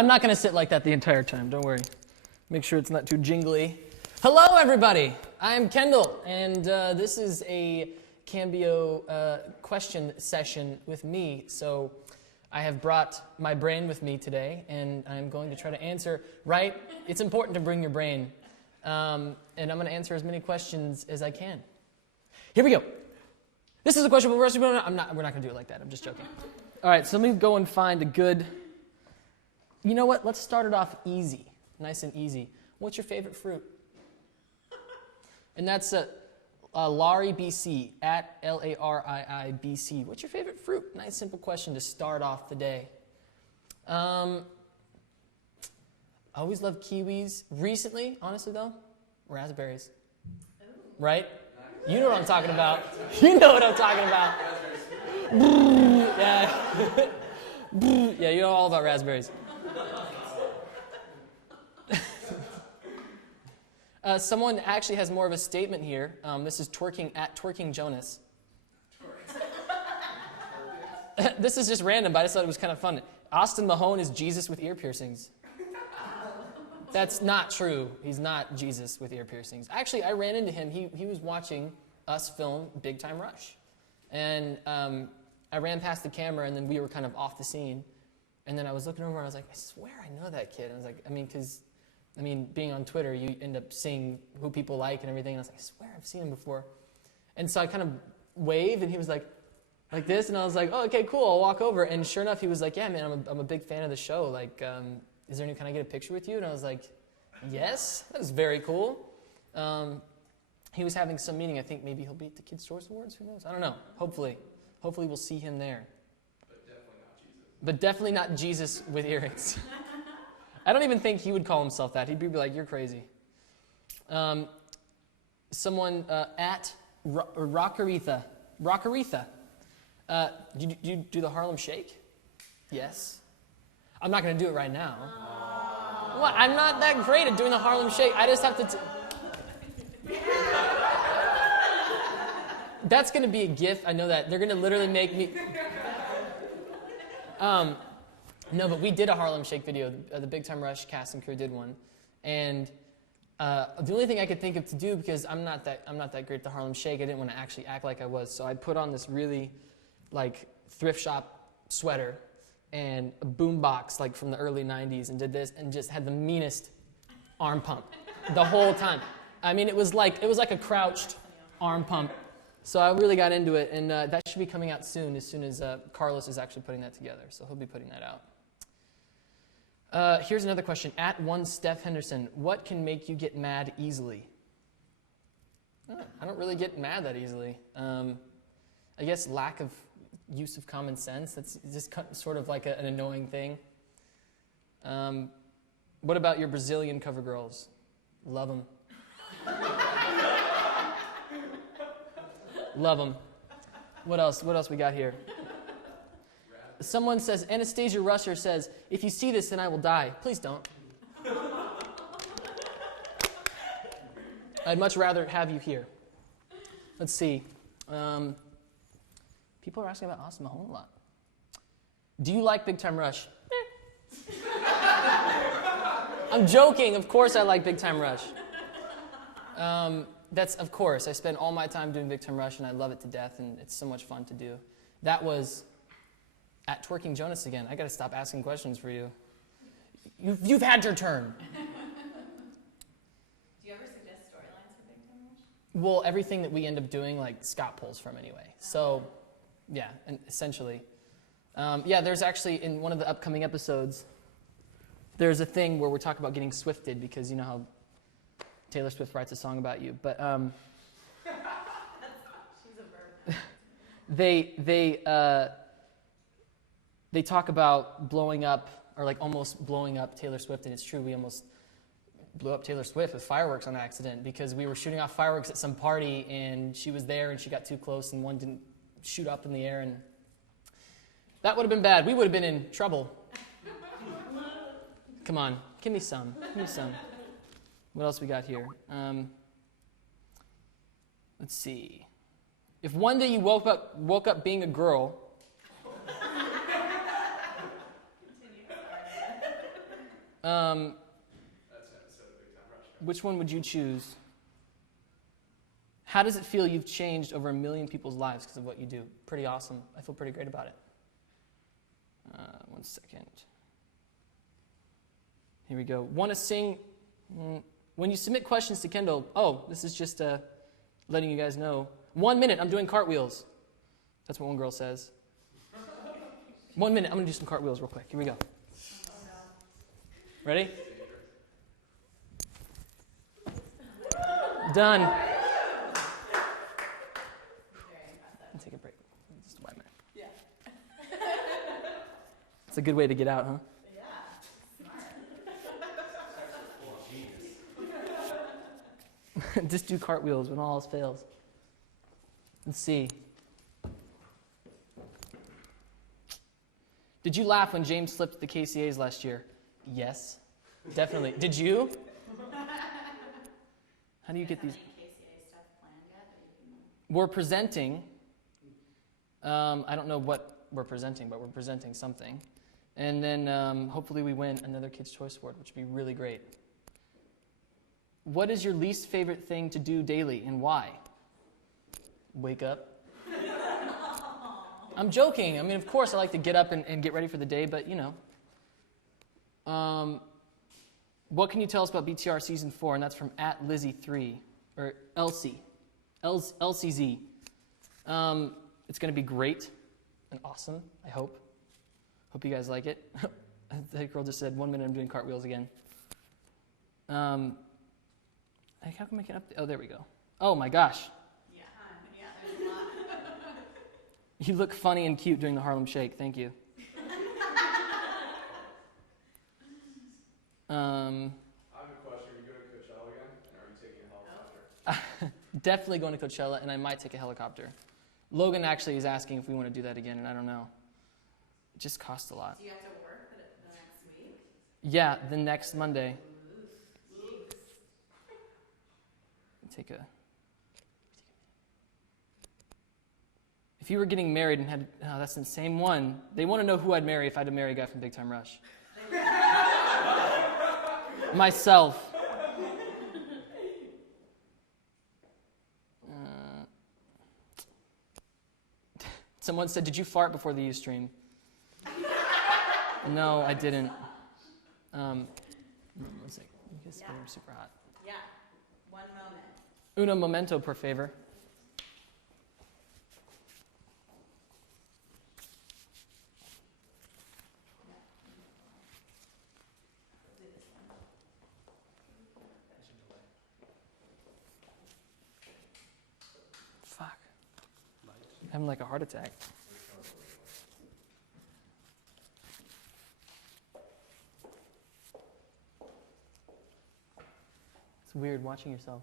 I'm not going to sit like that the entire time. Don't worry. Make sure it's not too jingly. Hello, everybody. I'm Kendall, and this is a Cambio question session with me. So I have brought my brain with me today, and I'm going to try to answer, right? It's important to bring your brain. And I'm going to answer as many questions as I can. Here we go. This is a question, but we're not going to do it like that. I'm just joking. All right, so let me go and find a good... You know what? Let's start it off easy. Nice and easy. What's your favorite fruit? And that's Larry BC, at Larii BC. What's your favorite fruit? Nice, simple question to start off the day. I always loved kiwis. Recently, honestly though, raspberries. Right? You know what I'm talking about. You know what I'm talking about. Yeah. Yeah, you know all about raspberries. Someone actually has more of a statement here. This is twerking at Twerking Jonas. This is just random, but I just thought it was kind of fun. Austin Mahone is Jesus with ear piercings. That's not true. He's not Jesus with ear piercings. Actually, I ran into him. He was watching us film Big Time Rush. And I ran past the camera, and then we were kind of off the scene. And then I was looking over, and I was like, I swear I know that kid. And I was like, being on Twitter, you end up seeing who people like and everything. And I was like, I swear I've seen him before. And so I kind of waved, and he was like this. And I was like, oh, okay, cool. I'll walk over. And sure enough, he was like, yeah, man, I'm a big fan of the show. Like, can I get a picture with you? And I was like, yes, that was very cool. He was having some meeting. I think maybe he'll be at the Kids' Choice Awards. Who knows? I don't know. Hopefully we'll see him there. But definitely not Jesus with earrings. I don't even think he would call himself that. He'd be like, you're crazy. Someone at Rockaretha. Do you do the Harlem Shake? Yes. I'm not going to do it right now. What? I'm not that great at doing the Harlem Shake. I just have to... That's going to be a GIF. I know that. They're going to literally make me... No, but we did a Harlem Shake video. The Big Time Rush cast and crew did one. And the only thing I could think of to do, because I'm not that great at the Harlem Shake, I didn't want to actually act like I was. So I put on this really, thrift shop sweater and a boombox, from the early 90s, and did this, and just had the meanest arm pump the whole time. I mean, it was like a crouched arm pump. So I really got into it, and that should be coming out soon as Carlos is actually putting that together. So he'll be putting that out. Here's another question. At one Steph Henderson, what can make you get mad easily? I don't really get mad that easily. I guess lack of use of common sense. That's just sort of like an annoying thing. What about your Brazilian cover girls? Love them. Love them. What else we got here? Someone says, Anastasia Russer says, if you see this, then I will die. Please don't. I'd much rather have you here. Let's see. People are asking about Austin Mahone a lot. Do you like Big Time Rush? I'm joking. Of course I like Big Time Rush. That's, of course, I spend all my time doing Big Time Rush, and I love it to death, and it's so much fun to do. That was at Twerking Jonas again. I got to stop asking questions for you. You've had your turn. Do you ever suggest storylines for Big Time Rush? Well, everything that we end up doing, Scott pulls from anyway. So, yeah, and essentially. There's actually, in one of the upcoming episodes, there's a thing where we're talking about getting swifted, because you know how Taylor Swift writes a song about you, but she's a verb. They talk about blowing up, or almost blowing up Taylor Swift, and it's true, we almost blew up Taylor Swift with fireworks on accident, because we were shooting off fireworks at some party, and she was there, and she got too close, and one didn't shoot up in the air, and that would have been bad. We would have been in trouble. Come on, give me some. What else we got here? Let's see. If one day you woke up being a girl, That's an episode of Big Time Rush. Which one would you choose? How does it feel you've changed over 1 million people's lives because of what you do? Pretty awesome. I feel pretty great about it. 1 second. Here we go. Want to sing? When you submit questions to Kendall, this is just letting you guys know. 1 minute, I'm doing cartwheels. That's what one girl says. 1 minute, I'm going to do some cartwheels real quick. Here we go. Ready? Done. I'll take a break. Just wipe my. Yeah. It's a good way to get out, huh? Yeah. Smart. Just do cartwheels when all else fails. Let's see. Did you laugh when James slipped the KCAs last year? Yes, definitely. Did you? How do you get these? Any KCA stuff planned yet that you can... We're presenting. I don't know what we're presenting, but we're presenting something. And then hopefully we win another Kids' Choice Award, which would be really great. What is your least favorite thing to do daily and why? Wake up. I'm joking. I mean, of course I like to get up and get ready for the day, but you know. What can you tell us about BTR Season 4? And that's from @Lizzie3, or Elsie. LCZ. It's going to be great and awesome, I hope. Hope you guys like it. That girl just said, 1 minute I'm doing cartwheels again. How come I can't up? Oh, there we go. Oh my gosh. Yeah, there's a lot. You look funny and cute doing the Harlem Shake. Thank you. I have a question. Are you going to Coachella again? And are you taking a helicopter? Definitely going to Coachella, and I might take a helicopter. Logan actually is asking if we want to do that again, and I don't know. It just costs a lot. Do you have to work the next week? Yeah, the next Monday. Take a. If you were getting married and had, that's the same one. They want to know who I'd marry if I had to marry a guy from Big Time Rush. Myself. Someone said, "Did you fart before the Ustream?" No, I didn't. One second. You guys get them super hot. Yeah. 1 moment. Uno momento, per favor. Fuck. I'm having like a heart attack. It's weird watching yourself.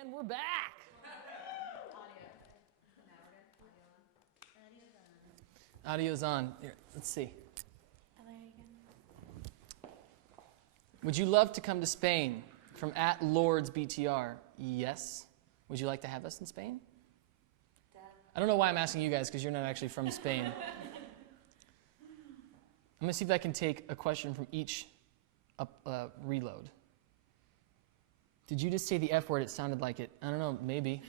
And we're back. Audio's on. Here, let's see. Would you love to come to Spain? From @LordsBTR. Yes. Would you like to have us in Spain? I don't know why I'm asking you guys, because you're not actually from Spain. I'm going to see if I can take a question from each reload. Did you just say the F word? It sounded like it. I don't know, maybe.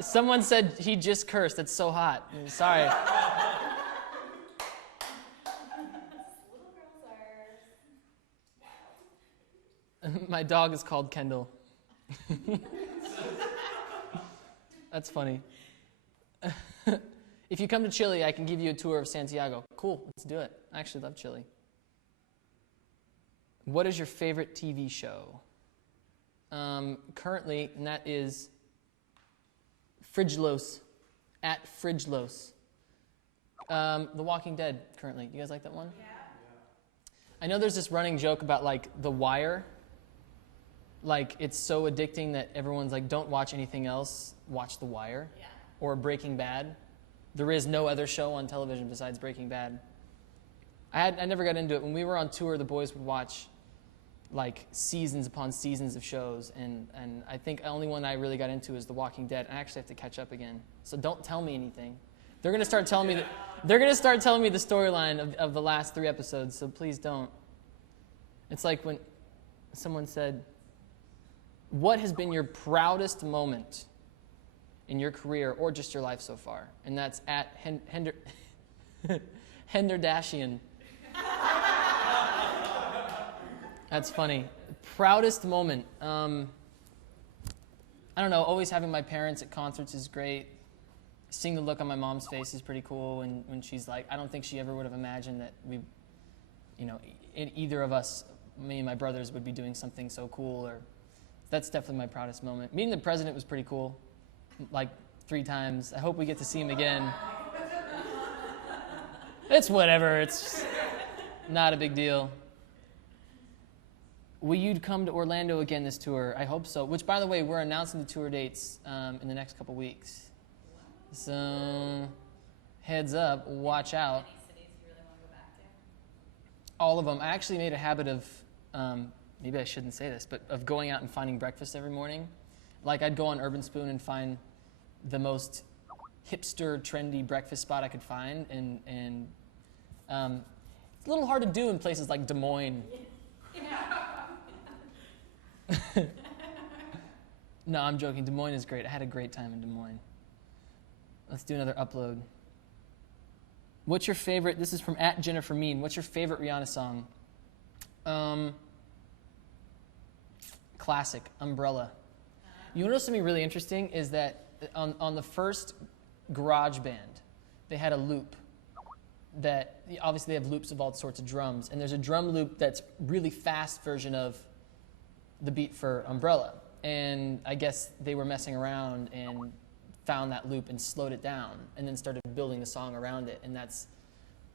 Someone said he just cursed. That's so hot. Sorry. My dog is called Kendall. That's funny. If you come to Chile, I can give you a tour of Santiago. Cool, let's do it. I actually love Chile. What is your favorite TV show? Currently, and that is Fridgelos, @Fridgelos. The Walking Dead, currently. You guys like that one? Yeah. I know there's this running joke about, like, The Wire. Like, it's so addicting that everyone's like, don't watch anything else, watch The Wire. Yeah. Or Breaking Bad. There is no other show on television besides Breaking Bad. I never got into it. When we were on tour, the boys would watch, like, seasons upon seasons of shows, and I think the only one I really got into is The Walking Dead. I actually have to catch up again. So don't tell me anything. They're gonna start telling me the storyline of the last 3 episodes, so please don't. It's like when someone said, what has been your proudest moment in your career or just your life so far? And that's @Henderdashian. That's funny. Proudest moment. I don't know. Always having my parents at concerts is great. Seeing the look on my mom's face is pretty cool. When she's like, I don't think she ever would have imagined that either of us, me and my brothers, would be doing something so cool. Or that's definitely my proudest moment. Meeting the president was pretty cool. Like 3 times. I hope we get to see him again. It's whatever. It's not a big deal. Will you come to Orlando again this tour? I hope so. Which, by the way, we're announcing the tour dates in the next couple weeks. So, heads up, watch out. Any cities you really want to go back to? All of them. I actually made a habit of, maybe I shouldn't say this, but of going out and finding breakfast every morning. Like, I'd go on Urban Spoon and find the most hipster, trendy breakfast spot I could find, and it's a little hard to do in places like Des Moines. No, I'm joking. Des Moines is great. I had a great time in Des Moines. Let's do another upload. What's your favorite? This is from @Jennifer Mean. What's your favorite Rihanna song? Classic, Umbrella. You know something really interesting is that on the first GarageBand, they had a loop that, obviously they have loops of all sorts of drums, and there's a drum loop that's really fast version of the beat for Umbrella. And I guess they were messing around and found that loop and slowed it down and then started building the song around it, and that's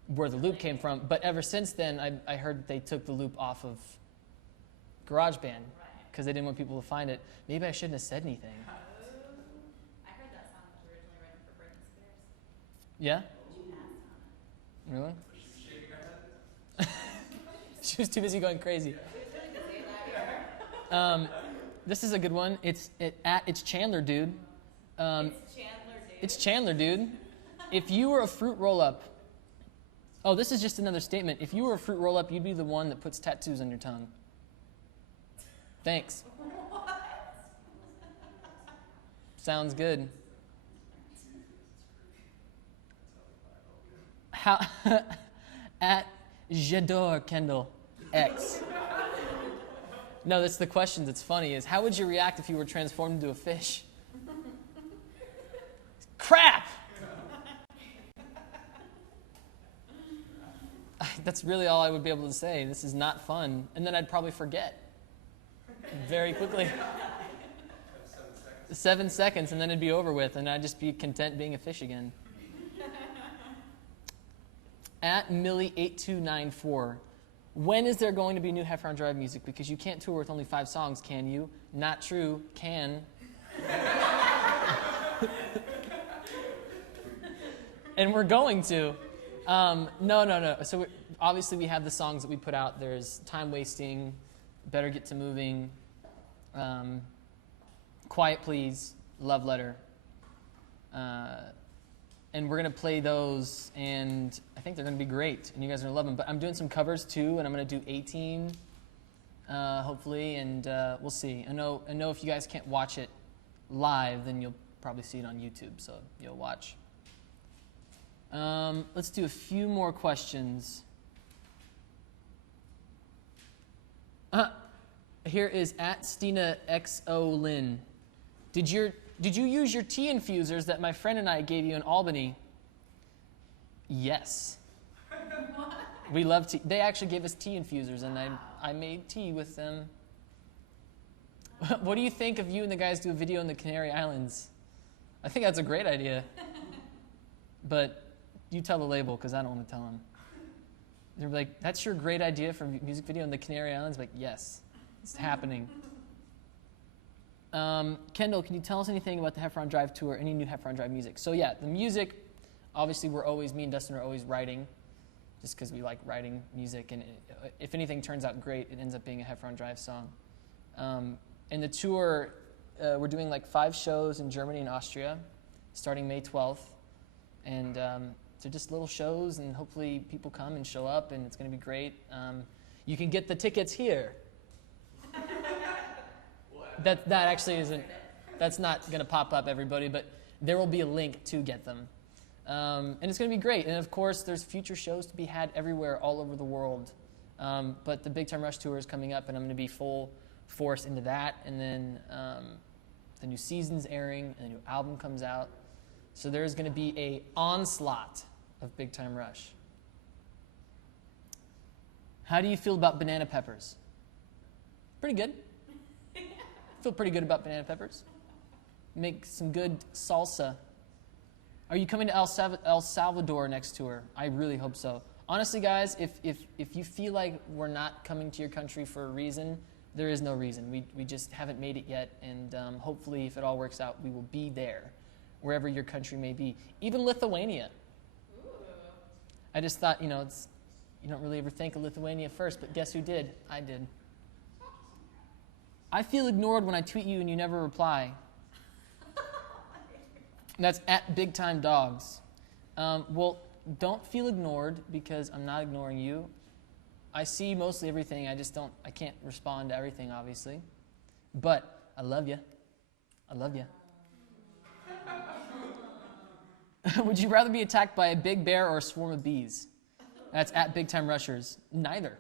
where the loop came from. But ever since then, I heard that they took the loop off of GarageBand because they didn't want people to find it. Maybe I shouldn't have said anything. I heard that song was originally written for Britney Spears. Yeah? She passed on it. Really? She's shaking her head. She was too busy going crazy. She was really busy that year. This is a good one. It's Chandler, dude. It's Chandler, dude. It's Chandler, dude. If you were a fruit roll-up, oh, this is just another statement. If you were a fruit roll-up, you'd be the one that puts tattoos on your tongue. Thanks. Sounds good. How @J'adore Kendall X. No, that's the question that's funny is, how would you react if you were transformed into a fish? Crap! That's really all I would be able to say. This is not fun. And then I'd probably forget very quickly. 7 seconds, and then it'd be over with, and I'd just be content being a fish again. @Millie8294. When is there going to be new Heffron Drive music? Because you can't tour with only 5 songs, can you? Not true. Can. And we're going to. No. So obviously we have the songs that we put out. There's Time Wasting, Better Get to Moving, Quiet Please, Love Letter. And we're going to play those, and I think they're going to be great, and you guys are going to love them. But I'm doing some covers too, and I'm going to do 18, hopefully, and we'll see. I know if you guys can't watch it live, then you'll probably see it on YouTube, so you'll watch. Let's do a few more questions. Here is at Stina XO Lynn. Did you use your tea infusers that my friend and I gave you in Albany? Yes. We love tea. They actually gave us tea infusers, and I made tea with them. What do you think of you and the guys do a video in the Canary Islands? I think that's a great idea. But you tell the label, because I don't want to tell them. They're like, that's your great idea for a music video in the Canary Islands? Like, yes, it's happening. Kendall, can you tell us anything about the Heffron Drive tour, any new Heffron Drive music? So yeah, the music, obviously me and Dustin are always writing, just because we like writing music, and if anything turns out great, it ends up being a Heffron Drive song. And the tour, we're doing like 5 shows in Germany and Austria, starting May 12th, and they're just little shows, and hopefully people come and show up, and it's going to be great. You can get the tickets here. That actually isn't, that's not going to pop up, everybody, but there will be a link to get them. And it's going to be great. And of course, there's future shows to be had everywhere, all over the world. But the Big Time Rush tour is coming up, and I'm going to be full force into that. And then the new season's airing, and the new album comes out. So there's going to be a onslaught of Big Time Rush. How do you feel about banana peppers? Pretty good. Feel pretty good about banana peppers. Make some good salsa. Are you coming to El Salvador next tour? I really hope so. Honestly, guys, if you feel like we're not coming to your country for a reason, there is no reason. We just haven't made it yet, and hopefully, if it all works out, we will be there, wherever your country may be. Even Lithuania. Ooh. I just thought, you don't really ever think of Lithuania first, but guess who did? I did. I feel ignored when I tweet you and you never reply. That's at Big Time Dogs. Well, don't feel ignored, because I'm not ignoring you. I see mostly everything. I can't respond to everything, obviously. But I love you. I love you. Would you rather be attacked by a big bear or a swarm of bees? That's at Big Time Rushers. Neither.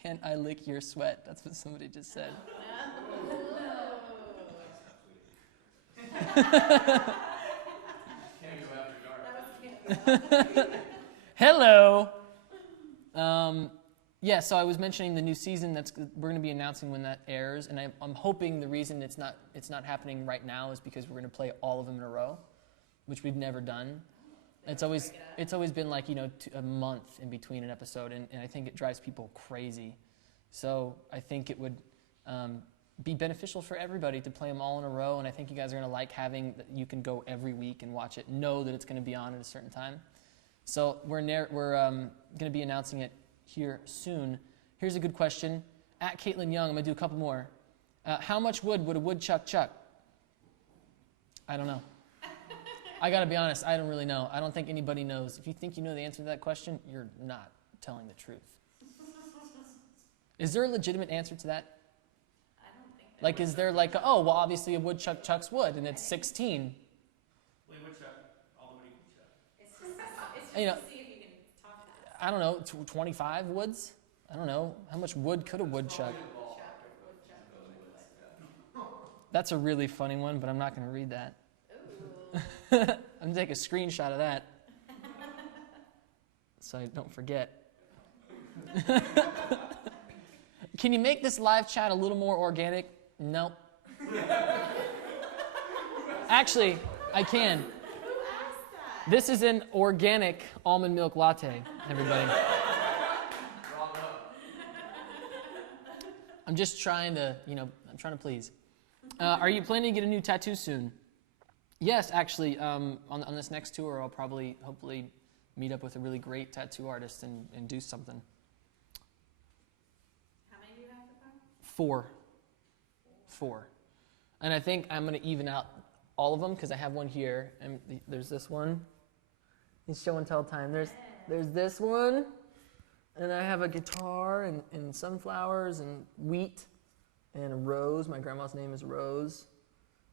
Can I lick your sweat? That's what somebody just said. Hello. Yeah, so I was mentioning the new season. We're going to be announcing when that airs, and I'm hoping the reason it's not happening right now is because we're going to play all of them in a row, which we've never done. It's always been like a month in between an episode, and I think it drives people crazy. So I think it would be beneficial for everybody to play them all in a row, and I think you guys are going to like having that you can go every week and watch it, know that it's going to be on at a certain time. So we're going to be announcing it here soon. Here's a good question. At Caitlin Young, I'm going to do a couple more. How much wood would a woodchuck chuck? I don't know. I got to be honest, I don't really know. I don't think anybody knows. If you think you know the answer to that question, you're not telling the truth. Is there a legitimate answer to that? I don't think that. Like, is there like, obviously a woodchuck chucks wood, and it's 16. Wait, woodchuck, all the wood you can chuck. It's just You know, to see if you can talk fast. I don't know, 25 woods? I don't know. How much wood could a woodchuck? That's a really funny one, but I'm not going to read that. Ooh. I'm going to take a screenshot of that so I don't forget. Can you make this live chat a little more organic? Nope. Actually, I can. Who asked that? This is an organic almond milk latte, everybody. I'm just trying to, I'm trying to please. Are you planning to get a new tattoo soon? Yes, actually, on this next tour, I'll probably, hopefully, meet up with a really great tattoo artist and do something. How many do you have so far? Four. And I think I'm going to even out all of them because I have one here. And there's this one. It's show and tell time. There's this one. And I have a guitar and sunflowers and wheat and a rose. My grandma's name is Rose.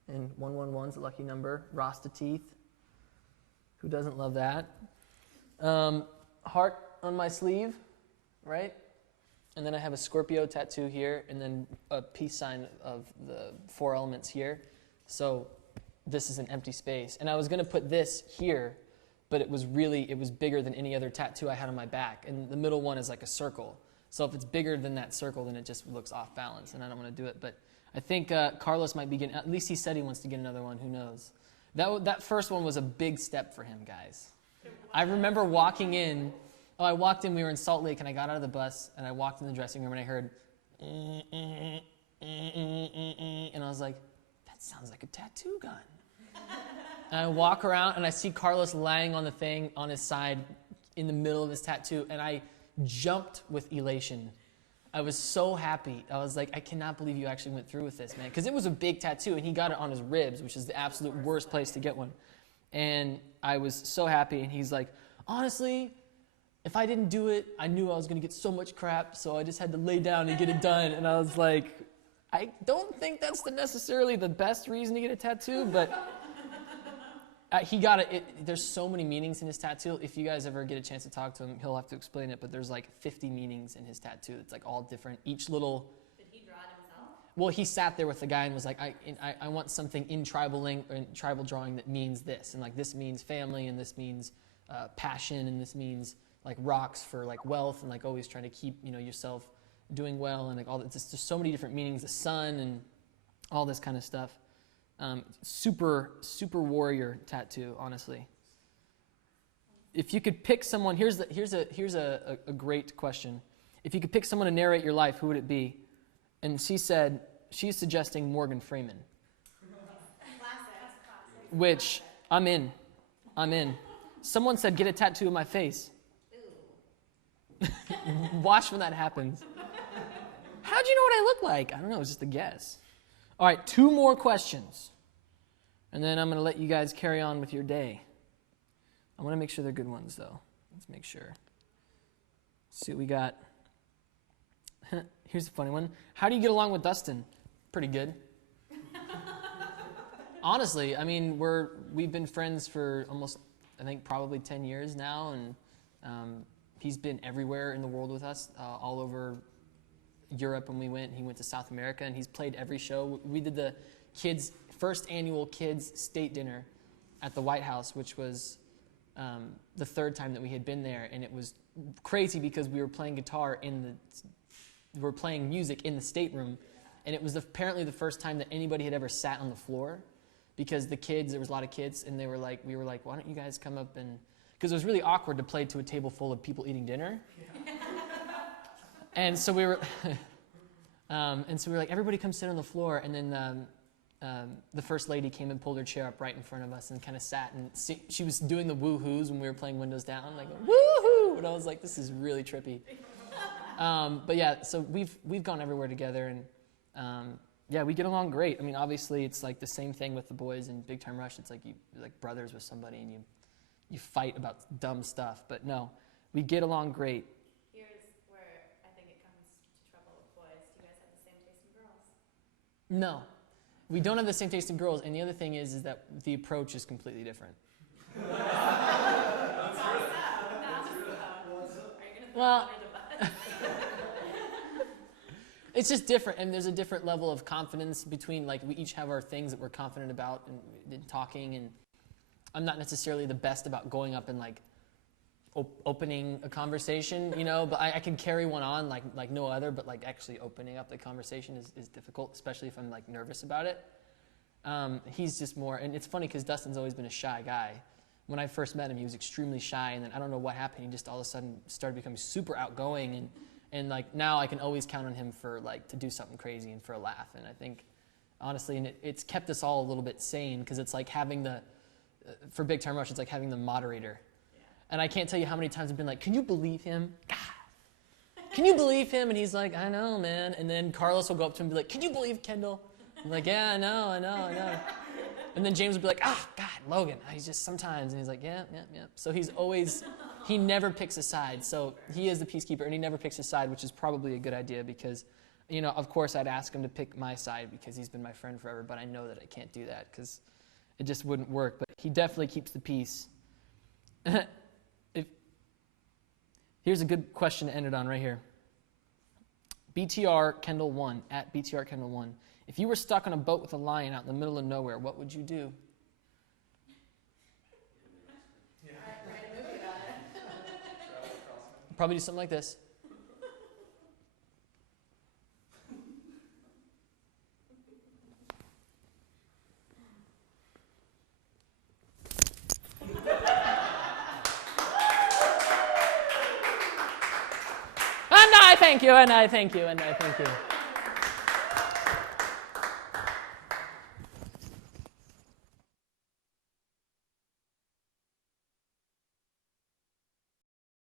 And 111 is the lucky number. Rasta teeth. Who doesn't love that? Heart on my sleeve, right? And then I have a Scorpio tattoo here, and then a peace sign of the 4 elements here. So this is an empty space. And I was going to put this here, but it was bigger than any other tattoo I had on my back. And the middle one is like a circle. So if it's bigger than that circle, then it just looks off balance, and I don't want to do it. But I think Carlos might be getting, at least he said he wants to get another one. Who knows? That first one was a big step for him, guys. I remember walking in. I walked in, we were in Salt Lake, and I got out of the bus, and I walked in the dressing room, and I heard, and I was like, that sounds like a tattoo gun. And I walk around, and I see Carlos lying on the thing on his side in the middle of his tattoo, and I jumped with elation. I was so happy. I was like, I cannot believe you actually went through with this, man. Because it was a big tattoo, and he got it on his ribs, which is the absolute worst place to get one. And I was so happy, and he's like, honestly, if I didn't do it, I knew I was going to get so much crap, so I just had to lay down and get it done. And I was like, I don't think that's necessarily the best reason to get a tattoo, but he got it. There's so many meanings in his tattoo. If you guys ever get a chance to talk to him, he'll have to explain it, but there's like 50 meanings in his tattoo. It's like all different. Each little... Did he draw it himself? Well, he sat there with the guy and was like, I want something in tribal drawing that means this. And like this means family, and this means passion, and this means like rocks for like wealth, and like always trying to keep, yourself doing well, and like all that. It's just so many different meanings, the sun and all this kind of stuff. Super warrior tattoo, honestly. If you could pick someone, here's a great question. If you could pick someone to narrate your life, who would it be? And she said she's suggesting Morgan Freeman. Classic. Which I'm in. Someone said get a tattoo of my face. Watch when that happens. How'd you know what I look like? I don't know, it was just a guess. All right, 2 more questions. And then I'm going to let you guys carry on with your day. I want to make sure they're good ones, though. Let's make sure. Let's see what we got. Here's a funny one. How do you get along with Dustin? Pretty good. Honestly, I mean, we've been friends for almost, I think, probably 10 years now, and he's been everywhere in the world with us, all over Europe when we went. He went to South America, and he's played every show. We did the first annual kids state dinner at the White House, which was the 3rd time that we had been there, and it was crazy because we were playing guitar we were playing music in the stateroom, and it was apparently the first time that anybody had ever sat on the floor, because there was a lot of kids, and we were like, why don't you guys come up and, because it was really awkward to play to a table full of people eating dinner. Yeah. And so we were like, everybody come sit on the floor, and then the first lady came and pulled her chair up right in front of us and kind of sat, and she was doing the woo-hoos when we were playing Windows Down, like woo-hoo, and I was like, this is really trippy. But yeah, so we've gone everywhere together, and yeah, we get along great. I mean, obviously, it's like the same thing with the boys in Big Time Rush. It's like you're like brothers with somebody, and you fight about dumb stuff. But no, we get along great. Here's where I think it comes to trouble with boys. Do you guys have the same taste in girls? No, we don't have the same taste in girls. And the other thing is that the approach is completely different. Well, it's just different, and there's a different level of confidence between, like, we each have our things that we're confident about and talking, and I'm not necessarily the best about going up and, like, opening a conversation, but I can carry one on like no other, but, like, actually opening up the conversation is difficult, especially if I'm, like, nervous about it. He's just more, and it's funny because Dustin's always been a shy guy. When I first met him, he was extremely shy, and then I don't know what happened. He just all of a sudden started becoming super outgoing, and like now I can always count on him for, like, to do something crazy and for a laugh. And I think honestly, and it's kept us all a little bit sane because it's like having for Big Time Rush, it's like having the moderator. And I can't tell you how many times I've been like, can you believe him? God. Can you believe him? And he's like, I know, man. And then Carlos will go up to him and be like, can you believe Kendall? I'm like, yeah, I know. And then James will be like, God, Logan. He's just sometimes. And he's like, yeah. So he never picks a side. So he is the peacekeeper, and he never picks a side, which is probably a good idea because, of course I'd ask him to pick my side because he's been my friend forever, but I know that I can't do that because it just wouldn't work. But he definitely keeps the peace. Here's a good question to end it on right here. BTR Kendall 1, at BTR Kendall 1. If you were stuck on a boat with a lion out in the middle of nowhere, what would you do? Write a movie about it. Probably do something like this. And I thank you.